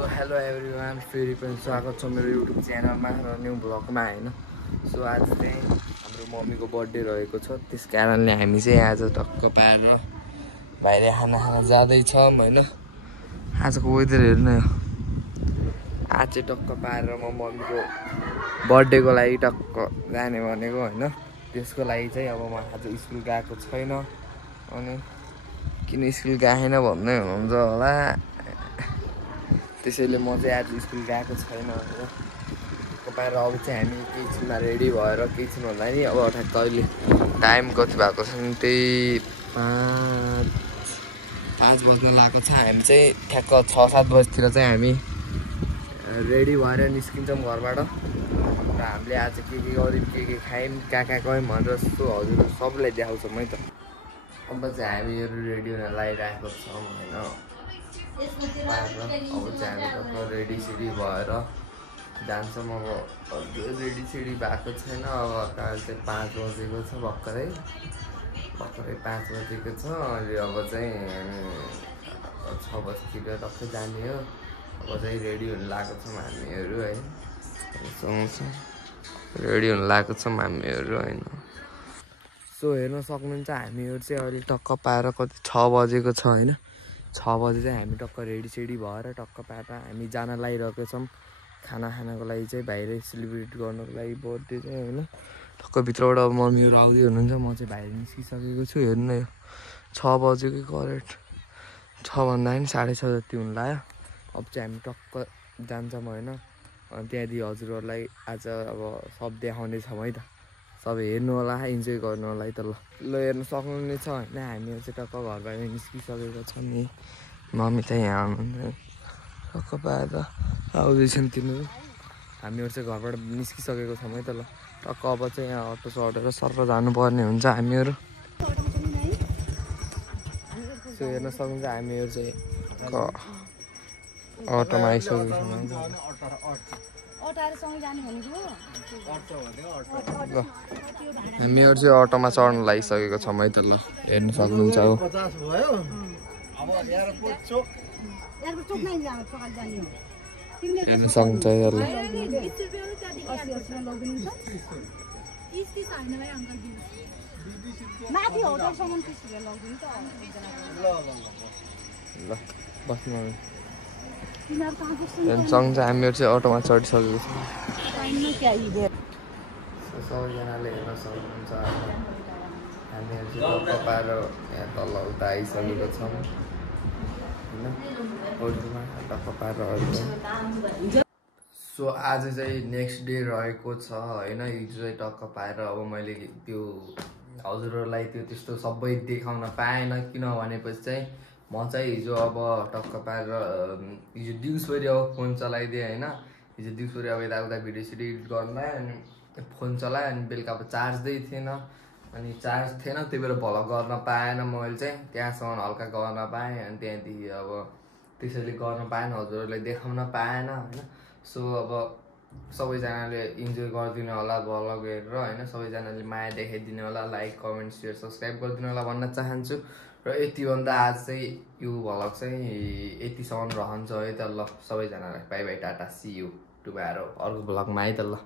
So hello everyone, फेरि पनि स्वागत छ मेरो युट्युब च्यानलमा र न्यू भ्लगमा होइन। सो आज चाहिँ हाम्रो मम्मीको बर्थडे रहेको छ, त्यस कारणले हामी चाहिँ आज टक्क पारेर बाहिर खाना खान जाँदैछौँ होइन। आजको वेदर हेर्नु, आज चाहिँ टक्क पारेर म मम्मीको बर्थडेको लागि टक्क जाने भनेको होइन। त्यसको लागि चाहिँ अब म आज स्कुल गएको छैन, अनि किन स्कुल गएन भन्दै हुनुहुन्छ होला, त्यसैले म चाहिँ आज स्कुल गएको छैन होइन। पाएर अब चाहिँ हामी एकैछिनमा रेडी भएर एकैछिन भन्दा नि अब ठ्याक्क अहिले टाइम कति भएको छ नि, त्यही 5 बज्न लागेको छ। हामी चाहिँ ठ्याक्क 6-7 बजीतिर चाहिँ हामी रेडी भएर निस्किन्छौँ घरबाट र हामीले आज के गऱ्यौँ के खायौँ कहाँ गयौँ भनेर सो हजुर सबैलाई देखाउँछौँ है त। अब चाहिँ हामीहरू रेडी हुन लागिरहेको छौँ होइन। अब चाहिँ हामी टक्क रेडीसेडी भएर जान्छौँ। अब रेडीसेडी भएको छैन, अब चाहिँ 5 बजेको छ, भर्खरै 5 बजेको छ। अनि अब चाहिँ 6 बजीतिर टक्कै जाने हो। अब चाहिँ रेडी हुन लागेको छौँ हामीहरू है, रेडी हुन लागेको छौँ हामीहरू होइन। सो हेर्न सक्नुहुन्छ हामीहरू चाहिँ अहिले टक्क पाएर कति 6 बजेको छ होइन। 6 बजे चाहिँ हामी टक्क रेडीसेडी भएर टक्क पाएर हामी जान लागिरहेको छौँ खाना खानको लागि चाहिँ, बाहिरै सेलिब्रेट गर्नको लागि बर्थडे चाहिँ होइन। टक्क भित्रबाट अब मम्मीहरू आउँदै हुनुहुन्छ, म चाहिँ बाहिर निस्किसकेको छु। हेर्नु न, यो 6 बजेको करेक्ट 6 भन्दा पनि 6:30 जति हुन लाग्यो। अब चाहिँ हामी टक्क जान्छौँ होइन। अनि त्यहाँदेखि हजुरहरूलाई आज अब सब देखाउनेछौँ है त, सबै हेर्नु होला, इन्जोय गर्नु होला है त। ल हेर्नु सक्नुहुनेछ होइन, हामीहरू चाहिँ टक्क घरबाट निस्किसकेको छौँ नि। मम्मी चाहिँ यहाँ आउनुहुन्छ, टक्क पाएर आउँदैछन् तिनीहरू। हामीहरू चाहिँ घरबाट निस्किसकेको छौँ है त। ल टक्क अब चाहिँ यहाँ अटो चढेर सर जानुपर्ने हुन्छ हामीहरू। सो हेर्न सक्नुहुन्छ हामीहरू चाहिँ अटोमा आइसकेको छौँ है त। ल हामीहरू चाहिँ अटोमा चढ्न लागिसकेको छौँ है त। ल हेर्नु सक्नुहुन्छ हो, हेर्नु सक्नुहुन्छ है ल। ल बस्नु हेर्नु सक्नुहुन्छ हामीहरू चाहिँ अटोमा चढिसकेको छौँ। सबैजनाले हेर्न सक्नुहुन्छ हामीहरू चाहिँ टक्क पाएर यहाँ तल उता आइसकेको छौँ होइन, होटलमा टक्क पाएर। सो आज चाहिँ नेक्स्ट डे रहेको छ होइन। हिजो चाहिँ टक्क पाएर अब मैले त्यो हजुरहरूलाई त्यो त्यस्तो सबै देखाउन पाएन, किनभनेपछि चाहिँ म चाहिँ हिजो अब टक्क पाएर हिजो दिउँसभरि अब फोन चलाइदिएँ होइन। हिजो दिउँसभरि अब यताउता भिडियो सिडियो एडिट गर्दा अनि फोन चलाएँ, अनि बेलुका अब चार्जै थिएन, अनि चार्ज थिएन, त्यही भएर भ्लग गर्न पाएन मैले चाहिँ। त्यहाँसम्म हल्का गर्न पाएँ, अनि त्यहाँदेखि अब त्यसैले गर्न पाएन, हजुरहरूलाई देखाउन पाएन होइन। सो अब सबैजनाले इन्जोय गरिदिनु होला भ्लग हेरेर होइन, सबैजनाले माया देखाइदिनु होला, लाइक कमेन्ट सेयर सब्सक्राइब गरिदिनु होला भन्न चाहन्छु। र यति भन्दा आज चाहिँ यो भ्लग चाहिँ यतिसम्म रहन्छ है त। ल सबैजनालाई bye bye tata, see you tomorrow अर्को भ्लगमा है त। ल।